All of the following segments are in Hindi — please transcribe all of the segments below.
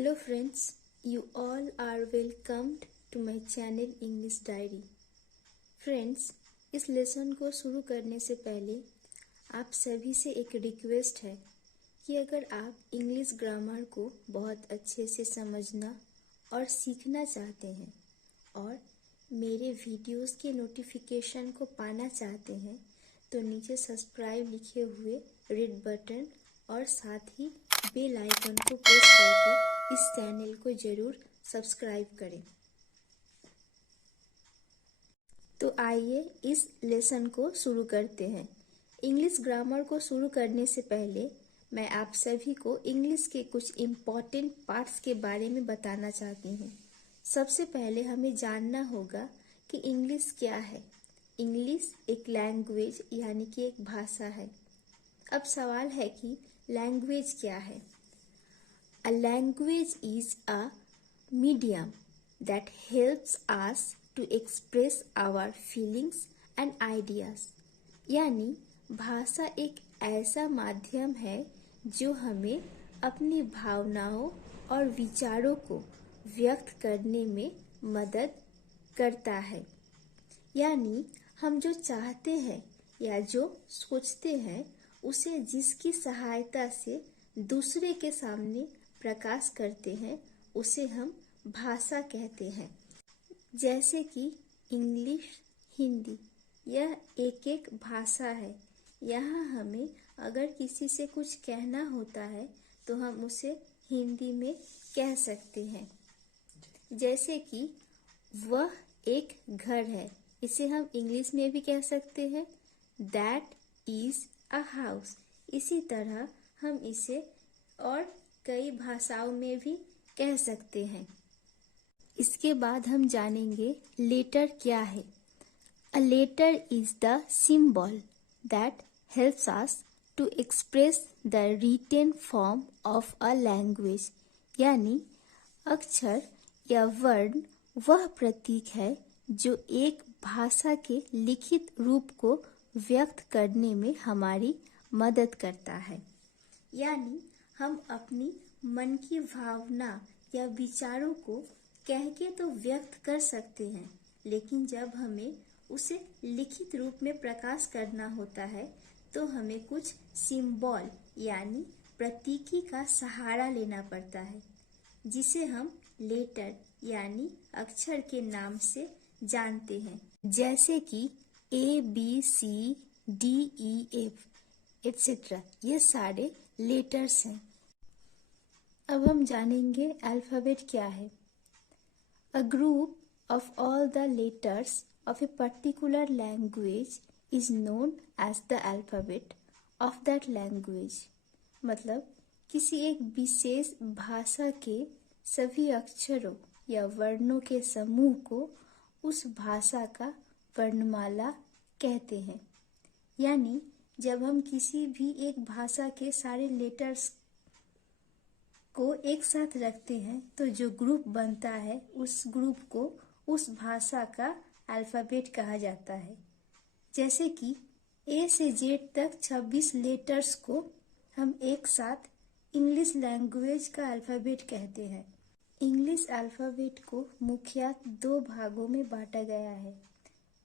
Hello friends, you all are welcomed to my channel English Diary. Friends, इस लेसन को शुरू करने से पहले आप सभी से एक रिक्वेस्ट है कि अगर आप इंग्लिश ग्रामर को बहुत अच्छे से समझना और सीखना चाहते हैं और मेरे वीडियोस के नोटिफिकेशन को पाना चाहते हैं तो नीचे सब्सक्राइब लिखे हुए रेड बटन और साथ ही बेल आइकन को प्रेस करके इस चैनल को जरूर सब्सक्राइब करें। तो आइए इस लेसन को शुरू करते हैं। इंग्लिश ग्रामर को शुरू करने से पहले मैं आप सभी को इंग्लिश के कुछ इम्पॉर्टेंट पार्ट्स के बारे में बताना चाहती हूँ। सबसे पहले हमें जानना होगा कि इंग्लिश क्या है। इंग्लिश एक लैंग्वेज यानी कि एक भाषा है। अब सवाल है कि लैंग्वेज क्या है। A language is a medium that helps us to express our feelings and ideas. यानी भाषा एक ऐसा माध्यम है जो हमें अपनी भावनाओं और विचारों को व्यक्त करने में मदद करता है। यानी हम जो चाहते हैं या जो सोचते हैं उसे जिसकी सहायता से दूसरे के सामने प्रकाश करते हैं उसे हम भाषा कहते हैं। जैसे कि इंग्लिश, हिंदी, यह एक एक भाषा है। यहाँ हमें अगर किसी से कुछ कहना होता है तो हम उसे हिंदी में कह सकते हैं। जैसे कि वह एक घर है, इसे हम इंग्लिश में भी कह सकते हैं दैट इज अ हाउस। इसी तरह हम इसे और कई भाषाओं में भी कह सकते हैं। इसके बाद हम जानेंगे लेटर क्या है। A letter is the symbol that helps us to express the written form of a language. यानी अक्षर या वर्ण वह प्रतीक है जो एक भाषा के लिखित रूप को व्यक्त करने में हमारी मदद करता है। यानी हम अपनी मन की भावना या विचारों को कह के तो व्यक्त कर सकते हैं, लेकिन जब हमें उसे लिखित रूप में प्रकाश करना होता है तो हमें कुछ सिंबल यानी प्रतीकी का सहारा लेना पड़ता है, जिसे हम लेटर यानी अक्षर के नाम से जानते हैं। जैसे कि ABCDEF एटसेट्रा, ये सारे लेटर्स हैं। अब हम जानेंगे अल्फाबेट क्या है। A group of all the letters of a particular language is known as the alphabet of that language. मतलब किसी एक विशेष भाषा के सभी अक्षरों या वर्णों के समूह को उस भाषा का वर्णमाला कहते हैं। यानी जब हम किसी भी एक भाषा के सारे लेटर्स को एक साथ रखते हैं तो जो ग्रुप बनता है उस ग्रुप को उस भाषा का अल्फाबेट कहा जाता है। जैसे कि A से Z तक 26 लेटर्स को हम एक साथ इंग्लिश लैंग्वेज का अल्फाबेट कहते हैं। इंग्लिश अल्फाबेट को मुख्यतः दो भागों में बांटा गया है।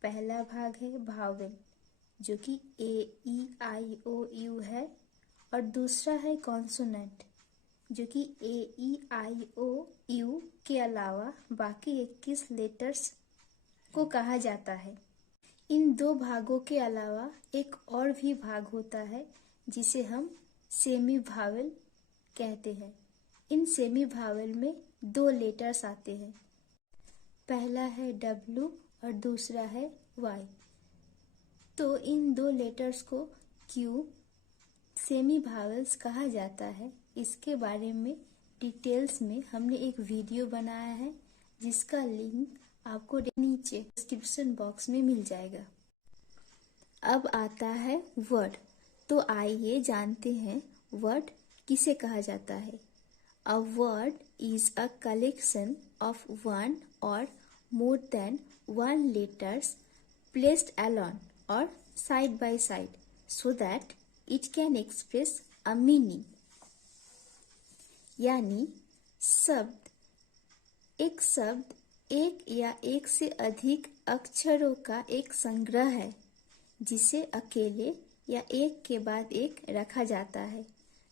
पहला भाग है भावेल जो कि AEIOU है और दूसरा है कॉन्सोनेंट जो कि AEIOU के अलावा बाकी 21 लेटर्स को कहा जाता है। इन दो भागों के अलावा एक और भी भाग होता है जिसे हम सेमी भावेल कहते हैं। इन सेमी भावेल में दो लेटर्स आते हैं, पहला है W और दूसरा है Y। तो इन दो लेटर्स को Q सेमी भावेल्स कहा जाता है। इसके बारे में डिटेल्स में हमने एक वीडियो बनाया है जिसका लिंक आपको नीचे डिस्क्रिप्शन बॉक्स में मिल जाएगा। अब आता है वर्ड। तो आइए जानते हैं वर्ड किसे कहा जाता है। A word is a collection of one or more than one letters placed alone or side by side so that it can express a meaning। यानी शब्द। एक शब्द एक या एक से अधिक अक्षरों का एक संग्रह है जिसे अकेले या एक के बाद एक रखा जाता है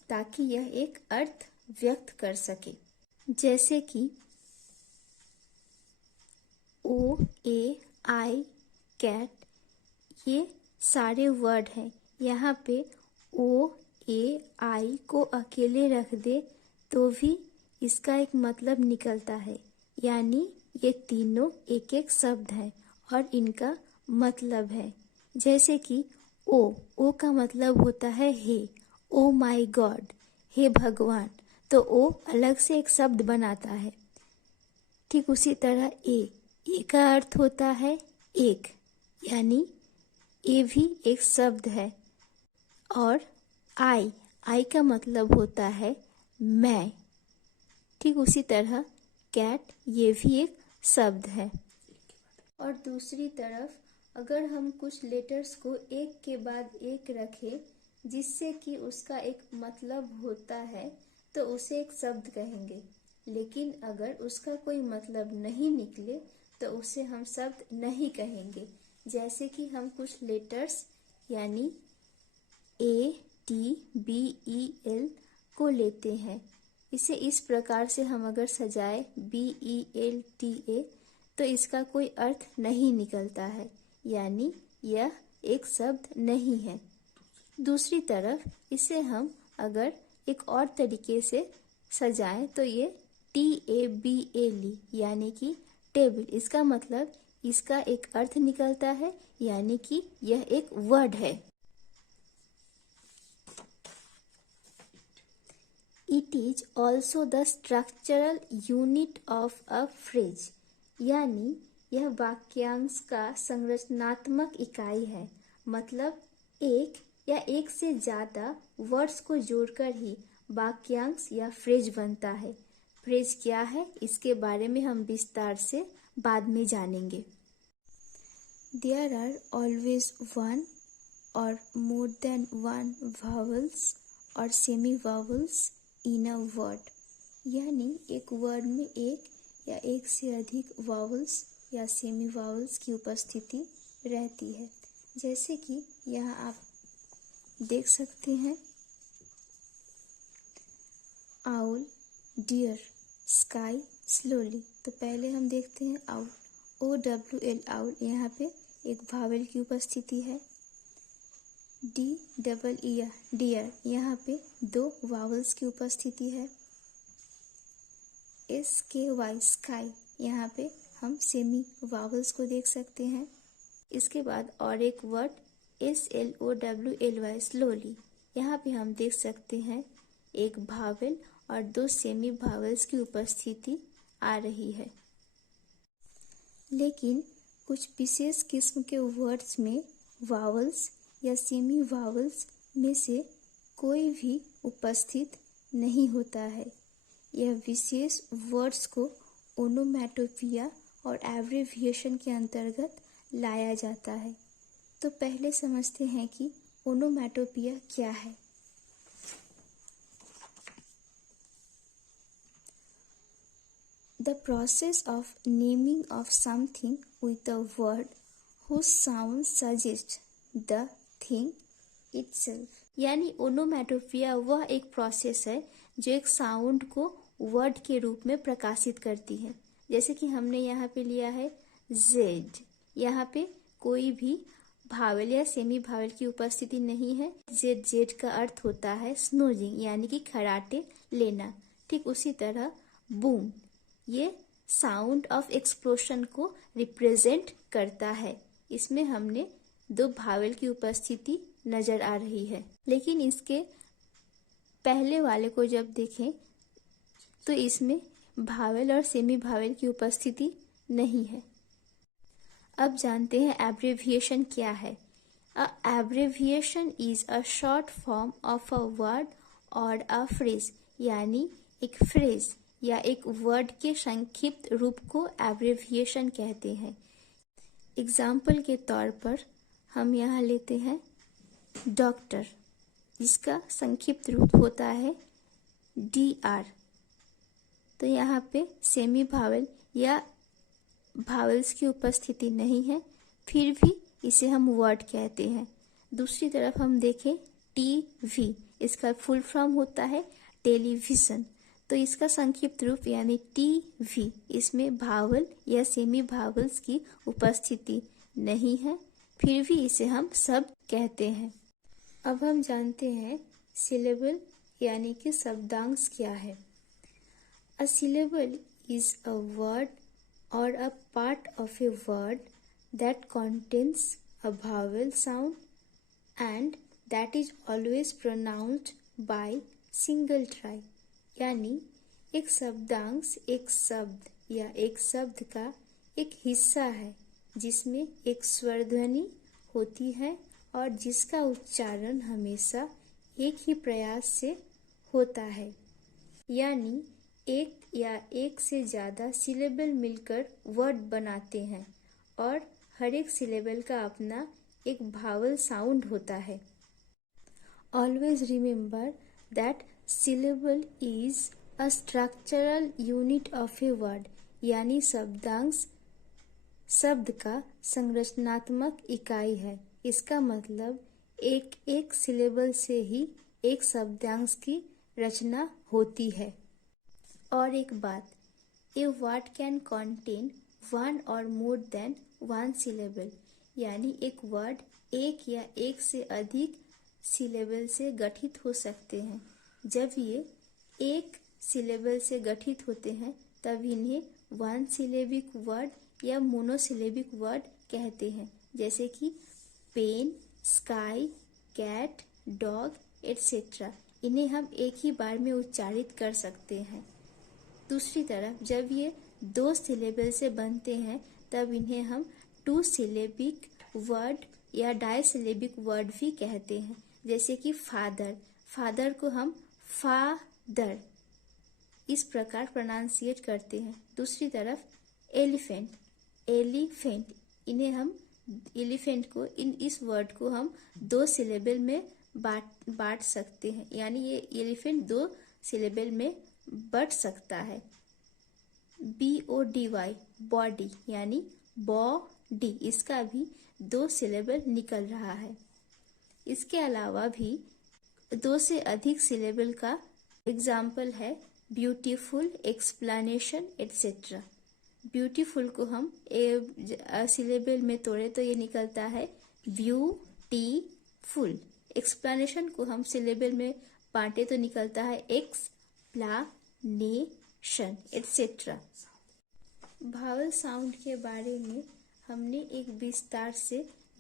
ताकि यह एक अर्थ व्यक्त कर सके। जैसे कि ओ ए आई कैट, ये सारे वर्ड हैं। यहाँ पे ओ ए आई को अकेले रख दे तो भी इसका एक मतलब निकलता है, यानी ये तीनों एक एक शब्द हैं और इनका मतलब है। जैसे कि ओ का मतलब होता है हे, ओ माई गॉड, हे भगवान, तो ओ अलग से एक शब्द बनाता है। ठीक उसी तरह ए का अर्थ होता है एक, यानी ए भी एक शब्द है। और आई का मतलब होता है मैं। ठीक उसी तरह कैट, ये भी एक शब्द है। और दूसरी तरफ अगर हम कुछ लेटर्स को एक के बाद एक रखें जिससे कि उसका एक मतलब होता है तो उसे एक शब्द कहेंगे, लेकिन अगर उसका कोई मतलब नहीं निकले तो उसे हम शब्द नहीं कहेंगे। जैसे कि हम कुछ लेटर्स यानी ATBEL को लेते हैं, इसे इस प्रकार से हम अगर सजाए BELTA तो इसका कोई अर्थ नहीं निकलता है, यानी यह एक शब्द नहीं है। दूसरी तरफ इसे हम अगर एक और तरीके से सजाएं तो ये TABLE यानी कि टेबल, इसका मतलब इसका एक अर्थ निकलता है, यानी कि यह एक वर्ड है। It is also the structural unit of a phrase, यानी यह वाक्यांश का संरचनात्मक इकाई है। मतलब एक या एक से ज्यादा वर्ड्स को जोड़कर ही वाक्यांश या फ्रेज बनता है। फ्रेज क्या है इसके बारे में हम विस्तार से बाद में जानेंगे। There are always one or more than one vowels or semi-vowels in a word, यानी एक वर्ड में एक या एक से अधिक वावल्स या सेमी वावल्स की उपस्थिति रहती है। जैसे कि यहाँ आप देख सकते हैं आउल, डियर, स्काई, स्लोली। तो पहले हम देखते हैं आउल, OWL आउल, यहाँ पे एक वावल की उपस्थिति है। DEE डियर, यहाँ पे दो वावल्स की उपस्थिति है। SKY स्काई, यहाँ पे हम सेमी वावल्स को देख सकते हैं। इसके बाद और एक वर्ड SLOWLY स्लोली, यहाँ पे हम देख सकते हैं एक भावेल और दो सेमी भावेल्स की उपस्थिति आ रही है। लेकिन कुछ विशेष किस्म के वर्ड्स में वावल्स या सेमी वावल्स में से कोई भी उपस्थित नहीं होता है। यह विशेष वर्ड्स को ओनोमैटोपिया और एब्रिविएशन के अंतर्गत लाया जाता है। तो पहले समझते हैं कि ओनोमैटोपिया क्या है। The process of naming of something with a word whose sound suggests the thing itself, यानी ओनोमैटोपिया वह एक प्रोसेस है जो एक साउंड को वर्ड के रूप में प्रकाशित करती है। जैसे कि हमने यहाँ पे लिया है जेड, यहाँ पे कोई भी भावेल या सेमी भावेल की उपस्थिति नहीं है। जेड, जेड का अर्थ होता है स्नोजिंग, यानी कि खराटे लेना। ठीक उसी तरह बूम, ये साउंड ऑफ एक्सप्लोशन को रिप्रेजेंट करता है। इसमें हमने दो भावेल की उपस्थिति नजर आ रही है। लेकिन इसके पहले वाले को जब देखें तो इसमें भावेल और सेमी भावेल की उपस्थिति नहीं है। अब जानते हैं एब्रिविएशन क्या है। A abbreviation is a short form of a word or a phrase, यानी एक फ्रेज या एक वर्ड के संक्षिप्त रूप को एब्रिविएशन कहते हैं। एग्जाम्पल के तौर पर हम यहाँ लेते हैं डॉक्टर, जिसका संक्षिप्त रूप होता है DR। तो यहाँ पे सेमी भावल या भावल्स की उपस्थिति नहीं है, फिर भी इसे हम वर्ड कहते हैं। दूसरी तरफ हम देखें टीवी, इसका फुल फॉर्म होता है टेलीविजन, तो इसका संक्षिप्त रूप यानी टीवी, इसमें भावल या सेमी भावल्स की उपस्थिति नहीं है, फिर भी इसे हम शब्द कहते हैं। अब हम जानते हैं सिलेबल यानी कि शब्दांश क्या है। A syllable is a word or a part of a word that contains a vowel sound and that is always pronounced by single try। यानी एक शब्दांश एक शब्द या एक शब्द का एक हिस्सा है जिसमें एक स्वर ध्वनि होती है और जिसका उच्चारण हमेशा एक ही प्रयास से होता है। यानी एक या एक से ज़्यादा सिलेबल मिलकर वर्ड बनाते हैं और हर एक सिलेबल का अपना एक भावल साउंड होता है। Always remember that syllable is a structural unit of a word, यानी शब्दांश शब्द का संरचनात्मक इकाई है। इसका मतलब एक एक सिलेबल से ही एक शब्दांश की रचना होती है। और एक बात, a word can contain one or more than one syllable, यानी एक वर्ड एक या एक से अधिक सिलेबल से गठित हो सकते हैं। जब ये एक सिलेबल से गठित होते हैं तब इन्हें वन सिलेबिक वर्ड या मोनोसिलेबिक वर्ड कहते हैं, जैसे कि pen, sky, cat, dog etcetera. इन्हें हम एक ही बार में उच्चारित कर सकते हैं। दूसरी तरफ जब ये दो सिलेबल से बनते हैं तब इन्हें हम टू सिलेबिक वर्ड या डायसिलेबिक वर्ड भी कहते हैं, जैसे कि फादर, फादर को हम फादर इस प्रकार प्रोनाउंसिएट करते हैं। दूसरी तरफ एलिफेंट, एलिफेंट, इन्हें हम एलिफेंट को इस वर्ड को हम दो सिलेबल में बांट सकते हैं, यानी ये एलिफेंट दो सिलेबल में बढ़ सकता है। BODY बॉडी यानी बॉडी, इसका भी दो सिलेबल निकल रहा है। इसके अलावा भी दो से अधिक सिलेबल का एग्जाम्पल है ब्यूटीफुल, एक्सप्लेनेशन एटसेट्रा। ब्यूटीफुल को हम सिलेबल में तोड़े तो ये निकलता है ब्यूटीफुल। एक्सप्लेनेशन को हम सिलेबल में बांटे तो निकलता है एक्सप्लेनेशन एटसेट्रा। भावल साउंड के बारे में हमने एक विस्तार से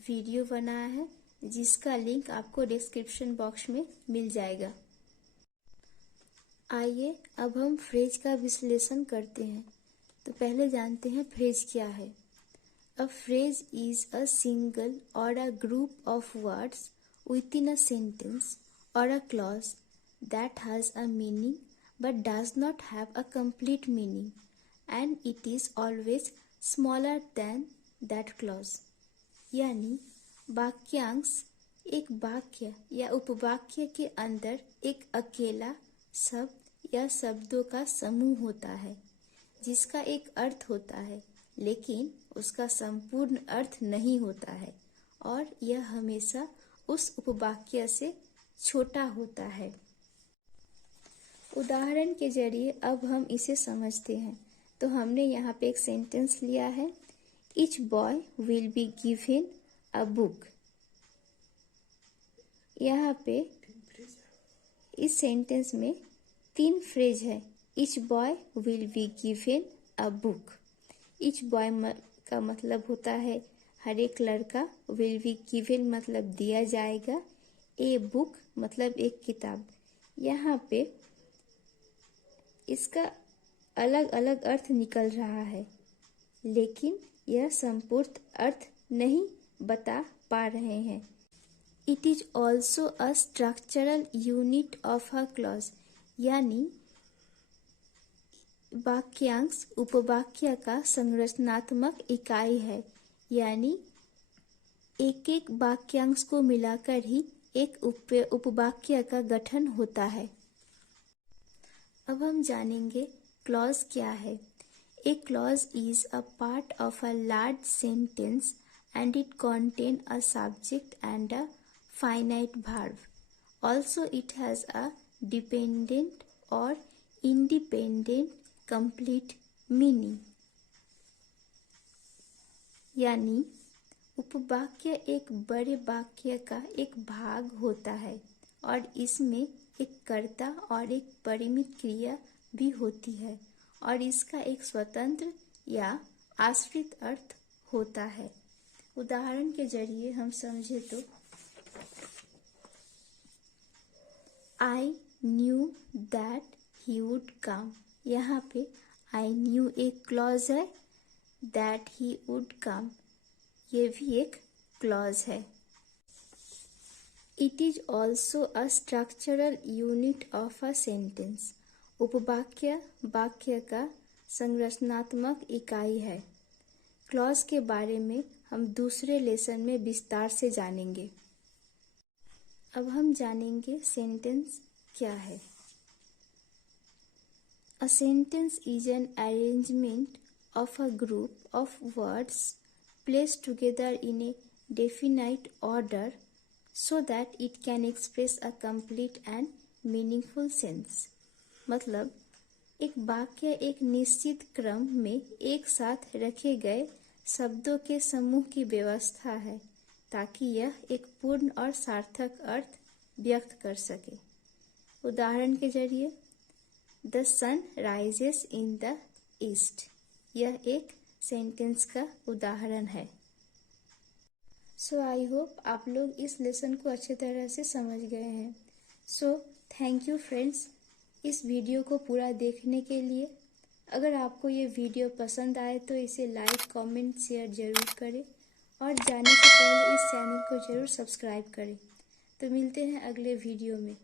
वीडियो बनाया है जिसका लिंक आपको डिस्क्रिप्शन बॉक्स में मिल जाएगा। आइए अब हम फ्रेज का विश्लेषण करते हैं। तो पहले जानते हैं फ्रेज क्या है। A phrase is a single or a group of words within a sentence or a clause that has a meaning but does not have a complete meaning and it is always smaller than that clause। यानी वाक्यांश एक वाक्य या उपवाक्य के अंदर एक अकेला शब्द या शब्दों का समूह होता है जिसका एक अर्थ होता है लेकिन उसका संपूर्ण अर्थ नहीं होता है और यह हमेशा उस उपवाक्य से छोटा होता है। उदाहरण के जरिए अब हम इसे समझते हैं। तो हमने यहाँ पे एक सेंटेंस लिया है, each boy will be given a book. यहाँ पे इस सेंटेंस में 3 फ्रेज है। Each boy will be given a book. Each boy का मतलब होता है हर एक लड़का, विल बी गिवन मतलब दिया जाएगा, ए बुक मतलब एक किताब। यहाँ पे इसका अलग अलग अर्थ निकल रहा है लेकिन यह संपूर्ण अर्थ नहीं बता पा रहे हैं। It is also a structural unit of a clause, यानी वाक्यांश उपवाक्य का संरचनात्मक इकाई है, यानी एक एक वाक्यांश को मिलाकर ही एक उपवाक्य का गठन होता है। अब हम जानेंगे क्लॉज क्या है? ए clause is a part of a large sentence and it contains a subject and a finite verb. Also, it has a dependent or independent complete meaning. यानी उपवाक्य एक बड़े वाक्य का एक भाग होता है और इसमें एक कर्ता और एक परिमित क्रिया भी होती है और इसका एक स्वतंत्र या आश्रित अर्थ होता है। उदाहरण के जरिए हम समझे तो I knew that he would come. यहाँ पे आई न्यू एक क्लॉज है, दैट ही वुड कम ये भी एक क्लॉज है। It is also a structural unit of a sentence. उपवाक्य वाक्य का संरचनात्मक इकाई है। क्लॉज के बारे में हम दूसरे लेसन में विस्तार से जानेंगे। अब हम जानेंगे सेंटेंस क्या है। A sentence is an arrangement of a group of words placed together in A definite order so that it can express a complete and meaningful sense। मतलब एक वाक्य एक निश्चित क्रम में एक साथ रखे गए शब्दों के समूह की व्यवस्था है ताकि यह एक पूर्ण और सार्थक अर्थ व्यक्त कर सके। उदाहरण के जरिए the sun rises in the east यह एक सेंटेंस का उदाहरण है। सो आई होप आप लोग इस लेसन को अच्छे तरह से समझ गए हैं। सो थैंक यू फ्रेंड्स इस वीडियो को पूरा देखने के लिए। अगर आपको ये वीडियो पसंद आए तो इसे लाइक कमेंट शेयर ज़रूर करें और जाने से पहले इस चैनल को ज़रूर सब्सक्राइब करें। तो मिलते हैं अगले वीडियो में।